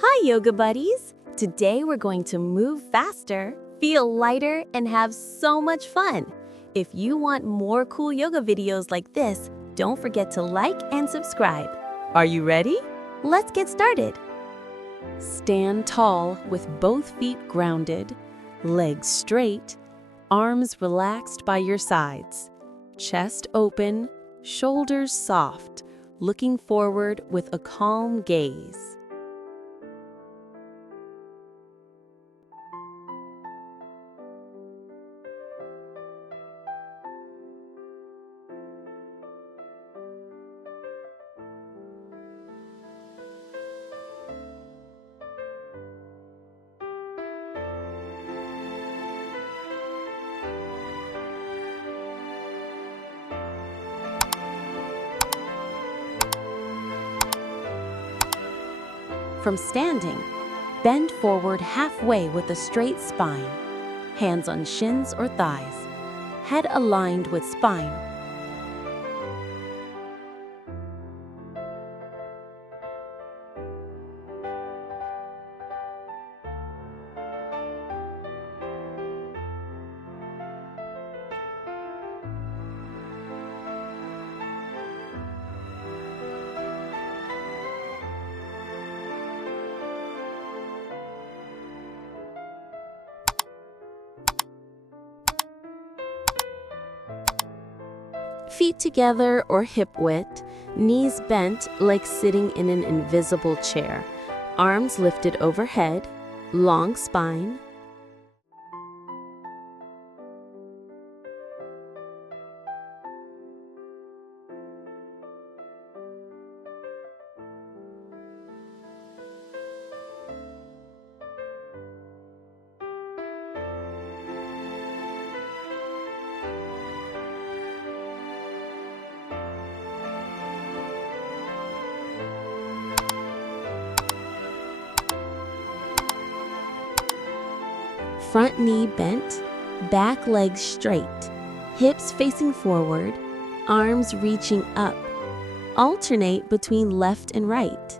Hi, yoga buddies! Today we're going to move faster, feel lighter, and have so much fun. If you want more cool yoga videos like this, don't forget to like and subscribe. Are you ready? Let's get started. Stand tall with both feet grounded, legs straight, arms relaxed by your sides, chest open, shoulders soft, looking forward with a calm gaze. From standing, bend forward halfway with a straight spine, hands on shins or thighs, head aligned with spine. Feet together or hip width, knees bent like sitting in an invisible chair, arms lifted overhead, long spine. Front knee bent, back leg straight, hips facing forward, arms reaching up. Alternate between left and right.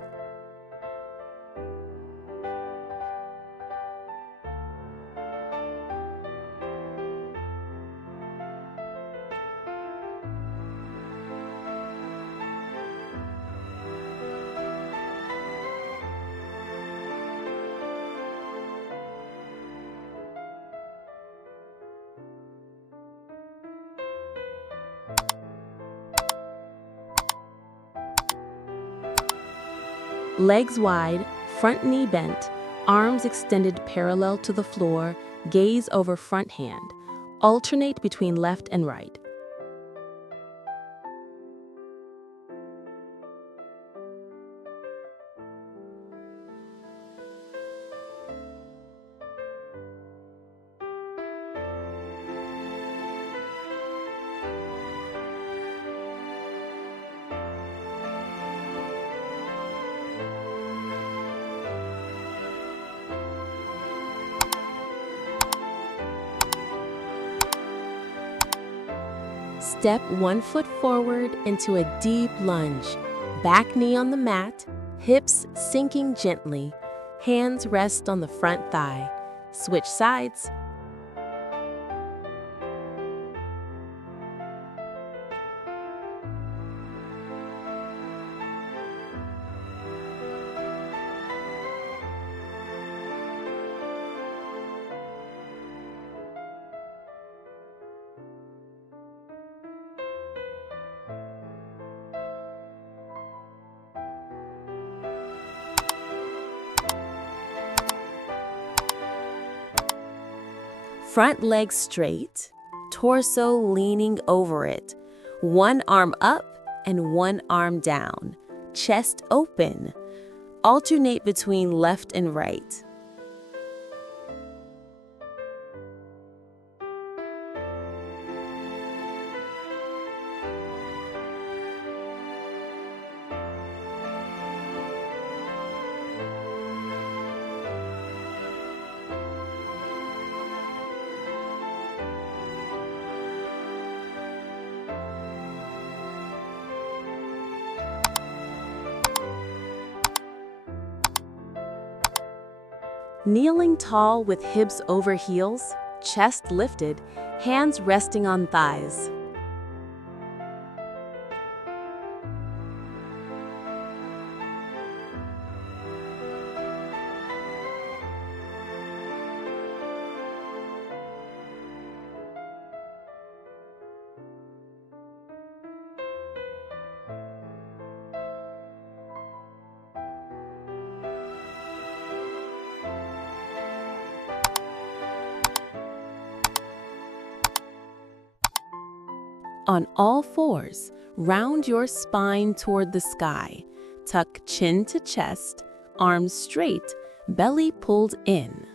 Legs wide, front knee bent, arms extended parallel to the floor, gaze over front hand. Alternate between left and right. Step 1 foot forward into a deep lunge. Back knee on the mat, hips sinking gently. Hands rest on the front thigh. Switch sides. Front leg straight, torso leaning over it. One arm up and one arm down. Chest open. Alternate between left and right. Kneeling tall with hips over heels, chest lifted, hands resting on thighs. On all fours, round your spine toward the sky. Tuck chin to chest, arms straight, belly pulled in.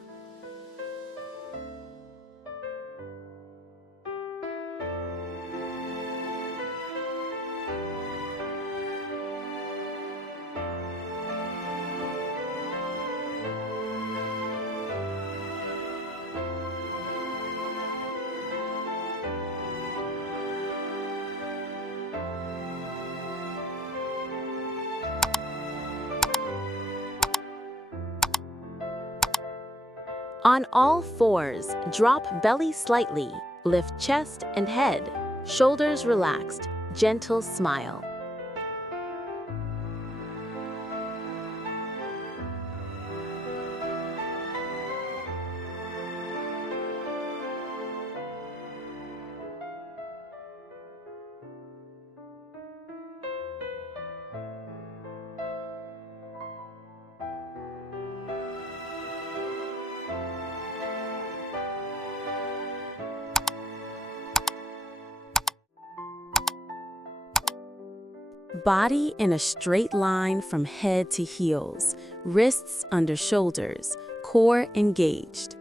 On all fours, drop belly slightly, lift chest and head, shoulders relaxed, gentle smile. Body in a straight line from head to heels, wrists under shoulders, core engaged.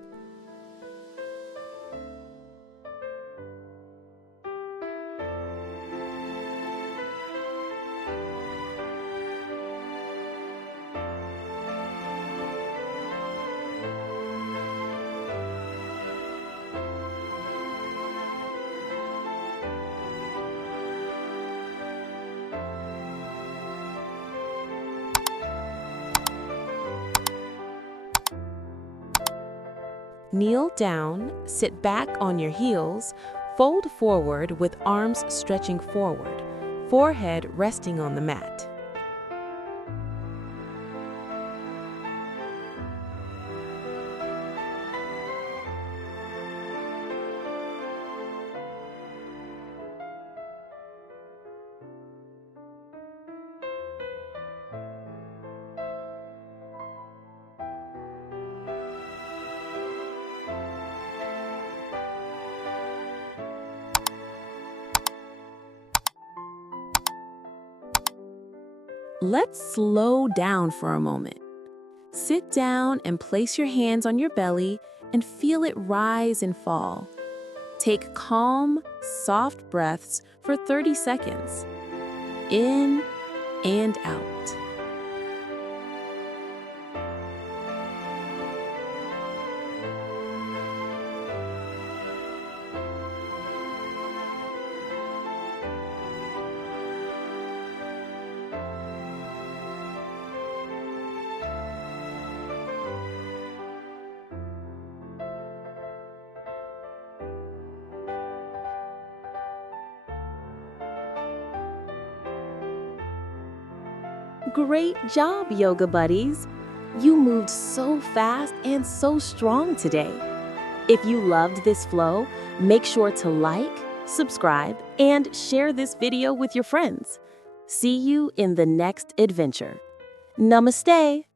Kneel down, sit back on your heels, fold forward with arms stretching forward, forehead resting on the mat. Let's slow down for a moment. Sit down and place your hands on your belly and feel it rise and fall. Take calm, soft breaths for 30 seconds. In and out. Great job, yoga buddies! You moved so fast and so strong today. If you loved this flow, make sure to like, subscribe, and share this video with your friends. See you in the next adventure. Namaste!